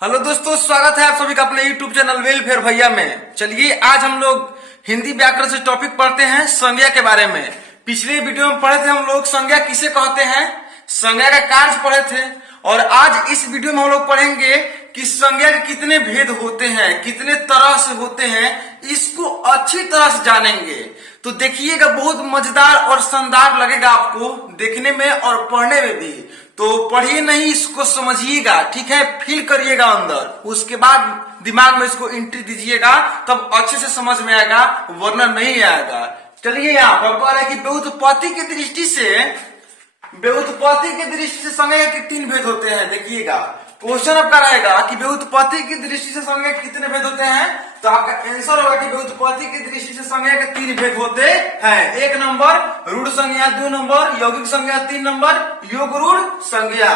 Hello दोस्तों, स्वागत है आप सभी का अपने यूट्यूब चैनल वेलफेयर भैया में। चलिए आज हम लोग हिंदी व्याकरण से टॉपिक पढ़ते हैं संज्ञा के बारे में। पिछले वीडियो में पढ़े थे हम लोग संज्ञा किसे कहते हैं, संज्ञा का कार्य पढ़े थे। और आज इस वीडियो में हम लोग पढ़ेंगे कि संज्ञा के कितने भेद होते हैं, कितने तरह से होते हैं, इसको अच्छी तरह से जानेंगे। तो देखिएगा, बहुत मजेदार और शानदार लगेगा आपको देखने में और पढ़ने में भी। तो पढ़िए नहीं, इसको समझिएगा, ठीक है, फील करिएगा अंदर, उसके बाद दिमाग में इसको एंट्री दीजिएगा, तब अच्छे से समझ में आएगा, वरना नहीं आएगा। चलिए यहाँ पर कह रहा है कि व्युत्पत्ति की दृष्टि से संज्ञा के तीन भेद होते हैं। देखिएगा, क्वेश्चन आपका रहेगा कि व्युत्पत्ति की दृष्टि से संज्ञा के कितने भेद होते हैं, तो आपका आंसर होगा कि व्युत्पत्ति की दृष्टि से संज्ञा के तीन भेद होते हैं। एक नंबर रूढ़ संज्ञा, दो नंबर यौगिक संज्ञा, तीन नंबर योग रूढ़ संज्ञा।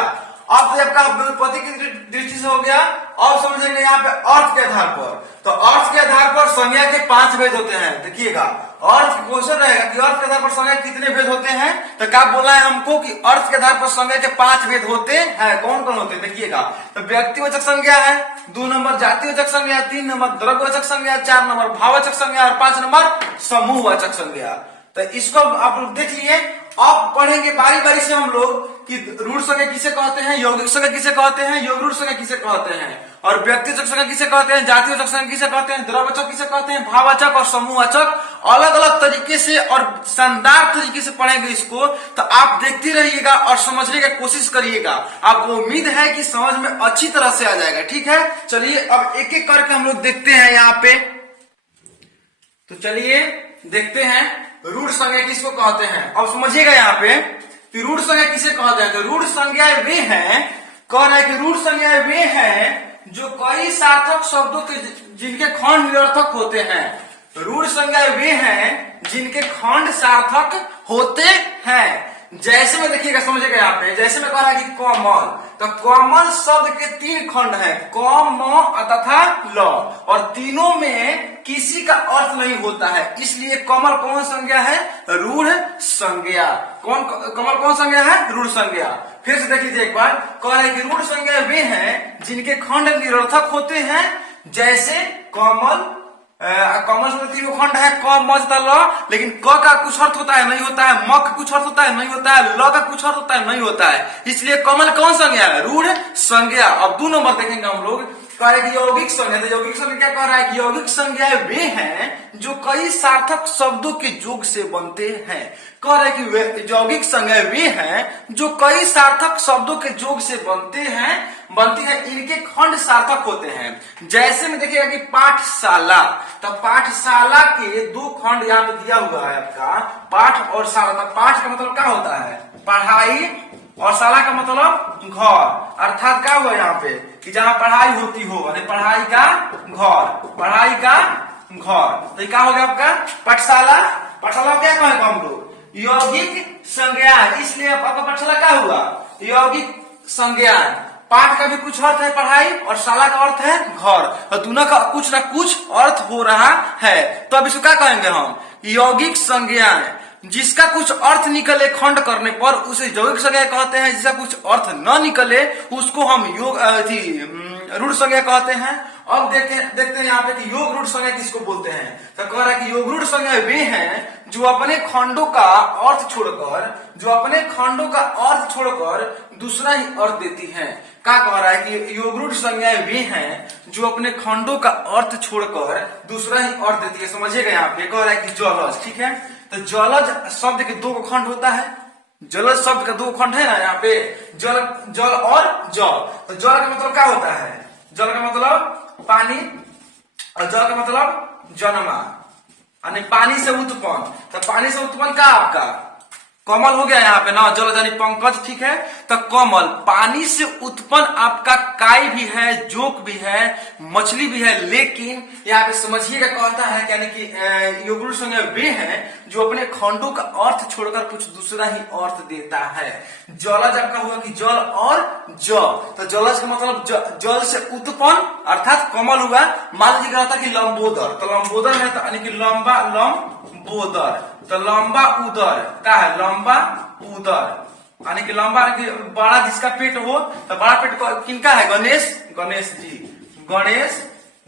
अब तो आपका व्युत्पत्ति की दृष्टि से हो गया। अब समझेंगे यहाँ पे अर्थ के आधार पर। तो अर्थ के आधार पर संज्ञा के पांच भेद होते हैं। देखिएगा, अर्थ क्वेश्चन रहेगा कि अर्थ के आधार पर संज्ञा कितने भेद होते हैं, तो क्या बोला है हमको कि अर्थ के आधार पर संज्ञा के पांच भेद होते हैं। कौन कौन होते हैं देखिएगा, तो व्यक्तिवाचक संज्ञा है, दो नंबर जातिवाचक संज्ञा, तीन नंबर द्रव्यवाचक संज्ञा, चार नंबर भाववाचक संज्ञा और पांच नंबर समूहवाचक संज्ञा। तो इसको आप लोग देख लिए। अब पढ़ेंगे बारी बारी से हम लोग कि रूढ़ संज्ञा किसे कहते हैं, यौगिक संज्ञा किसे कहते हैं, योग रूढ़ संज्ञा किसे कहते हैं, और व्यक्तिवाचक संज्ञा किसे कहते हैं, जातिवाचक संज्ञा किसे कहते हैं, द्रव्यवाचक किसे कहते हैं, भाववाचक और समूहवाचक। अलग अलग तरीके से और शानदार तरीके से पढ़ेंगे इसको। तो आप देखते रहिएगा और समझने की कोशिश करिएगा। आपको उम्मीद है कि समझ में अच्छी तरह से आ जाएगा, ठीक है। चलिए अब एक एक करके हम लोग देखते हैं यहाँ पे। तो चलिए देखते हैं रूढ़ संज्ञा किसको कहते हैं। अब समझिएगा यहाँ पे कि रूढ़ संज्ञा किसे कहते हैं। तो रूढ़ संज्ञाएं वे हैं, कह रहे हैं कि रूढ़ संज्ञाएं वे हैं जो कई सार्थक शब्दों के जिनके खंड निरर्थक होते हैं। रूढ़ संज्ञाएं वे हैं जिनके खंड सार्थक होते हैं। जैसे में देखिएगा, समझिएगा यहाँ पे, जैसे में कह रहा है कि कमल, तो कमल शब्द के तीन खंड हैं, क, म तथा ल, और तीनों में किसी का अर्थ नहीं होता है, इसलिए कमल कौन संज्ञा है, रूढ़ संज्ञा। कमल कौन संज्ञा है, रूढ़ संज्ञा। फिर से देख लीजिए एक बार, कह रहे हैं कि रूढ़ संज्ञा वे हैं जिनके खंड निरर्थक होते हैं। जैसे कमल, कमल में तीनों खंड है, क, म तथा ल, लेकिन क का कुछ अर्थ होता है, नहीं होता है, म का कुछ अर्थ होता है, नहीं होता है, ल का कुछ अर्थ होता है, नहीं होता है, इसलिए कमल कौन संज्ञा है, रूढ़ संज्ञा। अब दो नंबर देखेंगे हम लोग, कह रहे कि यौगिक संज्ञा। तो यौगिक संज्ञा क्या कह रहा है कि यौगिक संज्ञाएं वे हैं जो कई सार्थक शब्दों के योग से बनते हैं। कह रहे कि यौगिक संज्ञाएं वे हैं जो कई सार्थक शब्दों के योग से बनती है, इनके खंड सार्थक होते हैं। जैसे में देखिएगा कि पाठशाला, तो पाठशाला के दो खंड यहाँ पे दिया हुआ है आपका, पाठ और शाला। तो पाठ का मतलब क्या होता है, पढ़ाई, और शाला का मतलब घर। अर्थात क्या हुआ यहाँ पे कि जहाँ पढ़ाई होती हो, पढ़ाई का घर, पढ़ाई का घर। तो क्या हो गया आपका पाठशाला। पाठशाला क्या कहेंगे हम लोग, यौगिक संज्ञा, इसलिए आपका पाठशाला क्या हुआ, यौगिक संज्ञा। पाठ का भी कुछ अर्थ है पढ़ाई, और शाला का अर्थ है घर, और दोनों का कुछ ना कुछ अर्थ हो रहा है। तो अब इसको क्या कहेंगे हम, यौगिक संज्ञा। जिसका कुछ अर्थ निकले खंड करने पर उसे यौगिक संज्ञा कहते हैं। जिसका कुछ अर्थ न निकले उसको हम रूढ़ संज्ञा कहते हैं। अब देखते हैं यहाँ पे कि योग रूढ़ संज्ञा किसको बोलते हैं। तो कह रहा है कि योग रूढ़ संज्ञा वे हैं जो अपने खंडों का अर्थ छोड़कर दूसरा ही अर्थ देती हैं। क्या कह रहा है कि योग रूढ़ संज्ञाएं वे हैं जो अपने खंडों का अर्थ छोड़कर दूसरा ही अर्थ देती है। समझिएगा यहाँ पे कह रहा है कि जलज, ठीक है। तो जलज शब्द के दो खंड होता है, जलज शब्द का दो खंड है ना यहाँ पे, जल और जल। तो जल का मतलब क्या होता है, जल का मतलब पानी, और जल का मतलब जन्मा, यानी पानी से उत्पन्न। तो पानी से उत्पन्न क्या आपका कमल हो गया यहाँ पे ना, जल यानी पंकज, ठीक है। तो कमल पानी से उत्पन्न आपका काई भी है, जोक भी है, मछली भी है। लेकिन यहाँ पे समझिएगा कहता है यानी कि योग रूढ़ संज्ञा वे हैं जो अपने खंडों का अर्थ छोड़कर कुछ दूसरा ही अर्थ देता है। जलज आपका हुआ कि जल और तो जलज का मतलब जल से उत्पन्न, अर्थात कमल हुआ। मान लीजिए कहता कि लंबोदर, तो लंबोदर है तो यानी कि लंबा लंबोदर। तो लंबा उदर क्या है, लंबा उदर, यानी कि लंबा बड़ा जिसका पेट हो, तो बड़ा पेट किनका है? गणेश, गणेश जी, गणेश,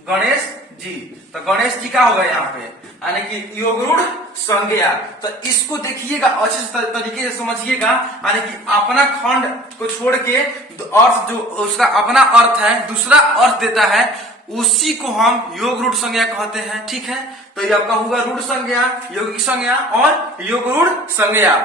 गणेश जी। तो गणेश जी का होगा यहाँ पे, यानी कि योगरूढ़ संज्ञा। तो इसको देखिएगा अच्छे तरीके से समझिएगा, यानी कि अपना खंड को छोड़ के अर्थ जो उसका अपना अर्थ है दूसरा अर्थ देता है, उसी को हम योग रूढ़ संज्ञा कहते हैं। ठीक है, तो ये आपका होगा रूढ़ संज्ञा, यौगिक संज्ञा और योग रूढ़ संज्ञा।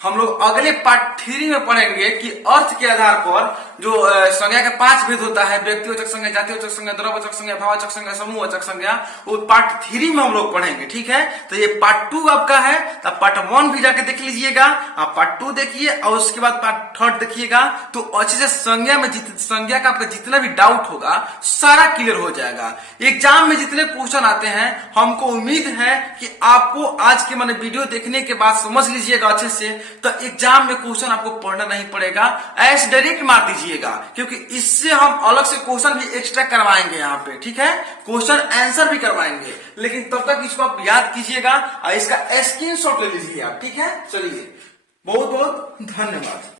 हम लोग अगले पार्ट 3 में पढ़ेंगे कि अर्थ के आधार पर जो संज्ञा के 5 भेद होता है, व्यक्तिवाचक संज्ञा, जातिवाचक संज्ञा, द्रववाचक संज्ञा, भाववाचक संज्ञा, समूहवाचक संज्ञा, वो पार्ट 3 में हम लोग पढ़ेंगे। ठीक है, तो ये पार्ट 2 आपका है, तो पार्ट 1 भी जाके देख लीजिएगा, आप पार्ट 2 देखिए और उसके बाद पार्ट 3 देखिएगा, तो अच्छे से संज्ञा में संज्ञा का आपका जितना भी डाउट होगा सारा क्लियर हो जाएगा। एग्जाम में जितने क्वेश्चन आते हैं, हमको उम्मीद है कि आपको आज के मैंने वीडियो देखने के बाद समझ लीजिएगा अच्छे से, तो एग्जाम में क्वेश्चन आपको पढ़ना नहीं पड़ेगा, ऐसे डायरेक्ट मार दीजिएगा, क्योंकि इससे हम अलग से क्वेश्चन भी एक्स्ट्रा करवाएंगे यहाँ पे। ठीक है, क्वेश्चन आंसर भी करवाएंगे, लेकिन तब तक इसको आप याद कीजिएगा और इसका स्क्रीनशॉट ले लीजिए आप। ठीक है, चलिए, बहुत बहुत धन्यवाद।